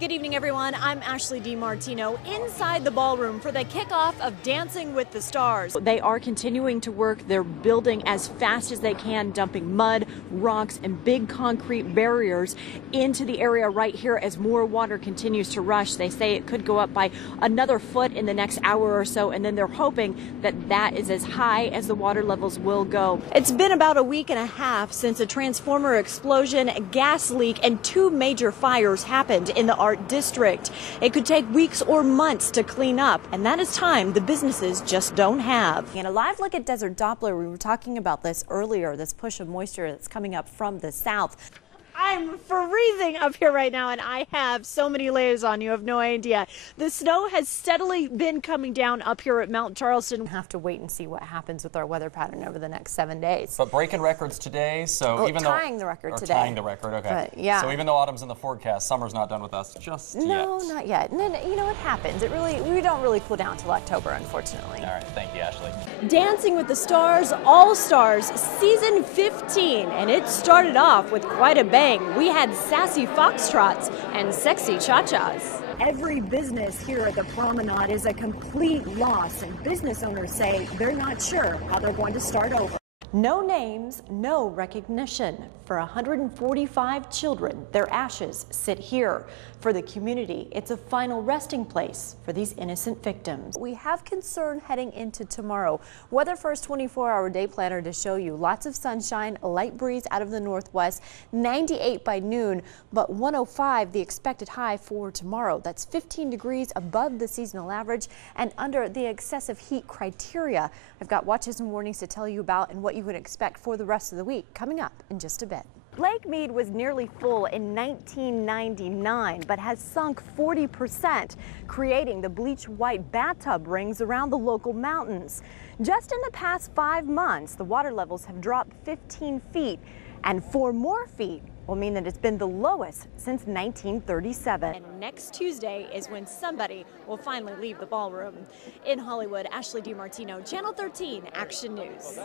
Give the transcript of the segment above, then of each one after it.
Good evening, everyone. I'm Ashlee DeMartino inside the ballroom for the kickoff of Dancing with the Stars. They are continuing to work. They're building as fast as they can, dumping mud, rocks, and big concrete barriers into the area right here as more water continues to rush. They say it could go up by another foot in the next hour or so, and then they're hoping that that is as high as the water levels will go. It's been about a week and a half since a transformer explosion, a gas leak, and two major fires happened in the Art District. It could take weeks or months to clean up, and that is time the businesses just don't have. In a live look at Desert Doppler, we were talking about this earlier, this push of moisture that's coming up from the south. I'm freezing up here right now, and I have so many layers on. You have no idea. The snow has steadily been coming down up here at Mount Charleston. We'll have to wait and see what happens with our weather pattern over the next 7 days. But breaking records today, so even though tying the record today. Tying the record, okay. But, yeah. So even though autumn's in the forecast, summer's not done with us just yet. No, not yet. And then, you know, it happens. We don't really cool down till October, unfortunately. All right, thank you, Ashlee. Dancing with the Stars, All Stars, season 15, and it started off with quite a bang. We had sassy foxtrots and sexy cha-chas. Every business here at the promenade is a complete loss, and business owners say they're not sure how they're going to start over. No names, no recognition. For 145 children, their ashes sit here. For the community, it's a final resting place for these innocent victims. We have concern heading into tomorrow. Weather First 24-hour day planner to show you lots of sunshine, a light breeze out of the northwest, 98 by noon, but 105 the expected high for tomorrow. That's 15 degrees above the seasonal average and under the excessive heat criteria. I've got watches and warnings to tell you about and what you would expect for the rest of the week coming up in just a bit. Lake Mead was nearly full in 1999, but has sunk 40%, creating the bleach white bathtub rings around the local mountains. Just in the past 5 months, the water levels have dropped 15 feet, and 4 more feet will mean that it's been the lowest since 1937. And next Tuesday is when somebody will finally leave the ballroom. In Hollywood, Ashlee DeMartino, Channel 13 Action News.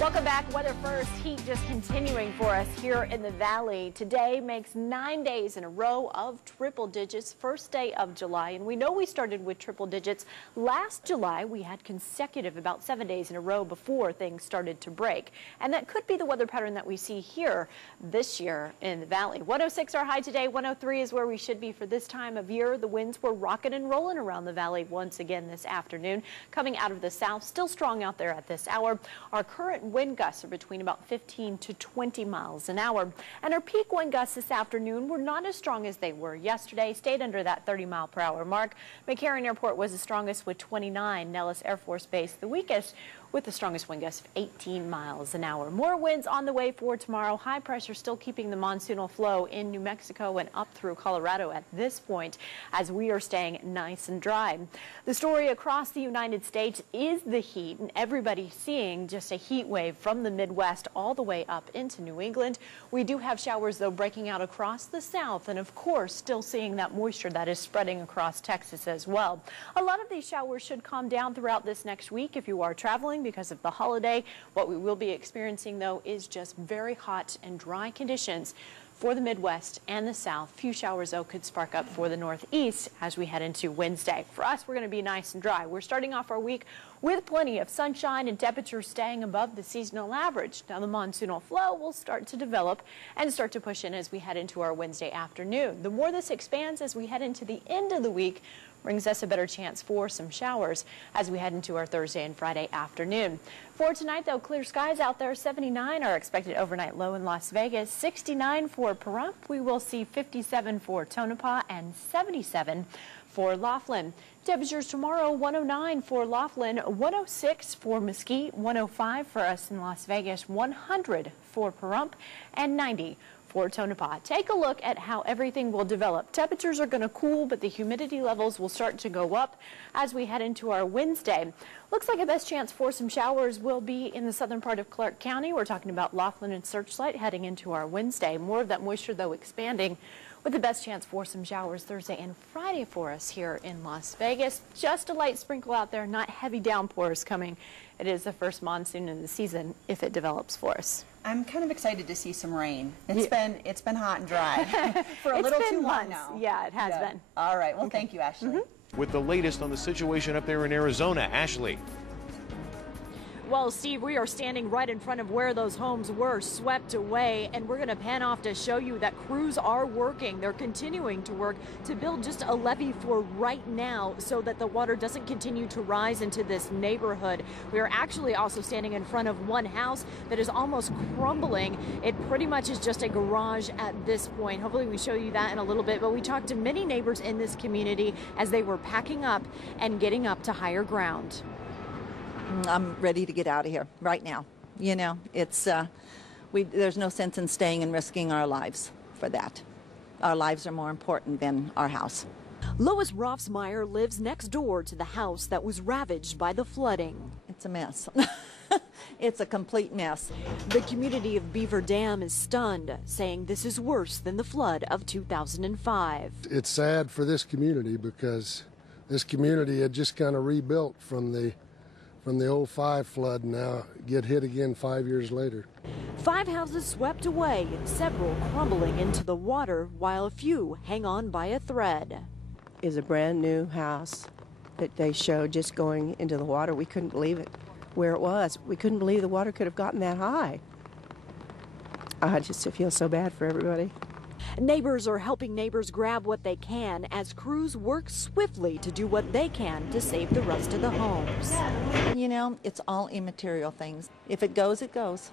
Welcome back. Weather first, heat just continuing for us here in the valley. Today makes 9 days in a row of triple digits, first day of July. And we know we started with triple digits last July. We had consecutive about 7 days in a row before things started to break. And that could be the weather pattern that we see here this year in the valley. 106 our high today, 103 is where we should be for this time of year. The winds were rocking and rolling around the valley once again this afternoon, coming out of the south, still strong out there at this hour. Our current wind gusts are between about 15 to 20 miles an hour. And our peak wind gusts this afternoon were not as strong as they were yesterday, stayed under that 30-mile-per-hour mark. McCarran Airport was the strongest with 29, Nellis Air Force Base the weakest with the strongest wind gusts of 18 miles an hour. More winds on the way for tomorrow. High pressure still keeping the monsoonal flow in New Mexico and up through Colorado at this point as we are staying nice and dry. The story across the United States is the heat, and everybody's seeing just a heat wave from the Midwest all the way up into New England. We do have showers, though, breaking out across the south, and of course still seeing that moisture that is spreading across Texas as well. A lot of these showers should calm down throughout this next week if you are traveling because of the holiday. What we will be experiencing, though, is just very hot and dry conditions for the Midwest and the South. Few showers, though, could spark up for the Northeast as we head into Wednesday. For us, we're going to be nice and dry. We're starting off our week with plenty of sunshine and temperatures staying above the seasonal average. Now, the monsoonal flow will start to develop and start to push in as we head into our Wednesday afternoon. The more this expands as we head into the end of the week, brings us a better chance for some showers as we head into our Thursday and Friday afternoon. For tonight, though, clear skies out there. 79 are expected overnight low in Las Vegas, 69 for Pahrump. We will see 57 for Tonopah and 77 for Laughlin. Temperatures tomorrow, 109 for Laughlin, 106 for Mesquite, 105 for us in Las Vegas, 100 for Pahrump, and 90 for Tonopah. Take a look at how everything will develop. Temperatures are going to cool, but the humidity levels will start to go up as we head into our Wednesday. Looks like a best chance for some showers will be in the southern part of Clark County. We're talking about Laughlin and Searchlight heading into our Wednesday. More of that moisture, though, expanding with the best chance for some showers Thursday and Friday for us here in Las Vegas. Just a light sprinkle out there, not heavy downpours coming. It is the first monsoon in the season if it develops for us. I'm kind of excited to see some rain. It's been hot and dry for a little too long now. Yeah, it has been. All right. Well, thank you, Ashley. With the latest on the situation up there in Arizona, Ashley. Well, Steve, we are standing right in front of where those homes were swept away, and we're going to pan off to show you that crews are working. They're continuing to work to build just a levee for right now so that the water doesn't continue to rise into this neighborhood. We are actually also standing in front of one house that is almost crumbling. It pretty much is just a garage at this point. Hopefully we show you that in a little bit, but we talked to many neighbors in this community as they were packing up and getting up to higher ground. I'm ready to get out of here right now. You know, it's there's no sense in staying and risking our lives for that. Our lives are more important than our house. Lois Rothsmeyer lives next door to the house that was ravaged by the flooding. It's a mess. It's a complete mess. The community of Beaver Dam is stunned, saying this is worse than the flood of 2005. It's sad for this community because this community had just kind of rebuilt from the 05 flood, now get hit again 5 years later. 5 houses swept away, several crumbling into the water, while a few hang on by a thread. Is a brand new house that they showed just going into the water. We couldn't believe it where it was. We couldn't believe the water could have gotten that high. I just feel so bad for everybody. Neighbors are helping neighbors grab what they can as crews work swiftly to do what they can to save the rest of the homes. You know, it's all immaterial things. If it goes, it goes.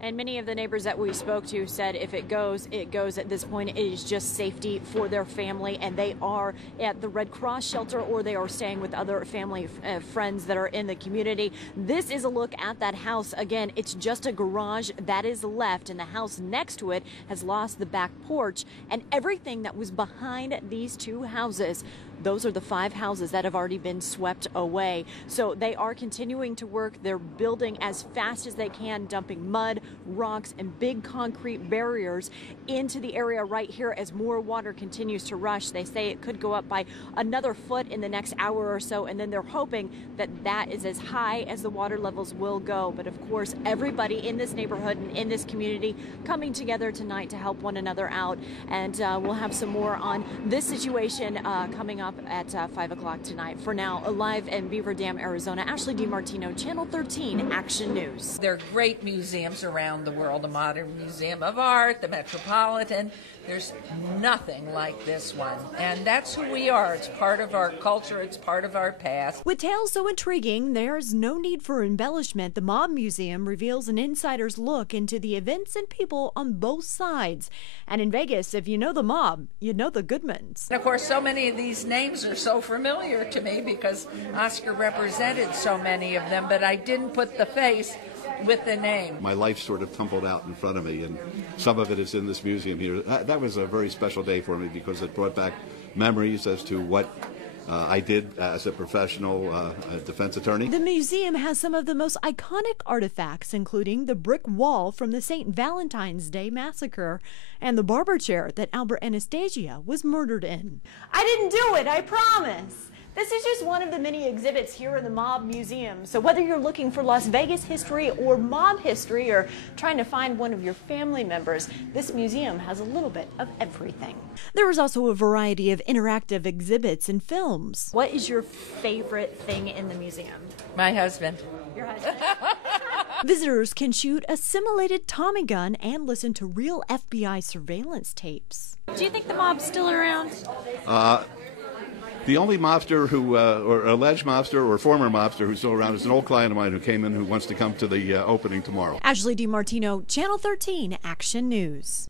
And many of the neighbors that we spoke to said if it goes, it goes. At this point, it is just safety for their family, and they are at the Red Cross shelter or they are staying with other family friends that are in the community. This is a look at that house. Again, it's just a garage that is left, and the house next to it has lost the back porch, and everything that was behind these 2 houses. Those are the 5 houses that have already been swept away. So they are continuing to work. They're building as fast as they can, dumping mud, rocks, and big concrete barriers into the area right here as more water continues to rush. They say it could go up by another foot in the next hour or so, and then they're hoping that that is as high as the water levels will go. But of course, everybody in this neighborhood and in this community coming together tonight to help one another out. And we'll have some more on this situation coming up at 5 o'clock tonight. For now, live in Beaver Dam, Arizona, Ashlee DeMartino, Channel 13 Action News. There are great museums around the world, the Modern Museum of Art, the Metropolitan. There's nothing like this one. And that's who we are. It's part of our culture. It's part of our past. With tales so intriguing, there's no need for embellishment. The Mob Museum reveals an insider's look into the events and people on both sides. And in Vegas, if you know the mob, you know the Goodmans. And of course, so many of these names are so familiar to me because Oscar represented so many of them, but I didn't put the face with the name. My life sort of tumbled out in front of me, and some of it is in this museum here. That was a very special day for me because it brought back memories as to what I did as a professional defense attorney. The museum has some of the most iconic artifacts, including the brick wall from the St. Valentine's Day massacre and the barber chair that Albert Anastasia was murdered in. I didn't do it, I promise. This is just one of the many exhibits here in the Mob Museum. So whether you're looking for Las Vegas history or mob history or trying to find one of your family members, this museum has a little bit of everything. There is also a variety of interactive exhibits and films. What is your favorite thing in the museum? My husband. Your husband. Visitors can shoot a simulated Tommy gun and listen to real FBI surveillance tapes. Do you think the mob's still around? The only mobster who, or alleged mobster or former mobster who's still around is an old client of mine who came in who wants to come to the opening tomorrow. Ashlee DeMartino, Channel 13 Action News.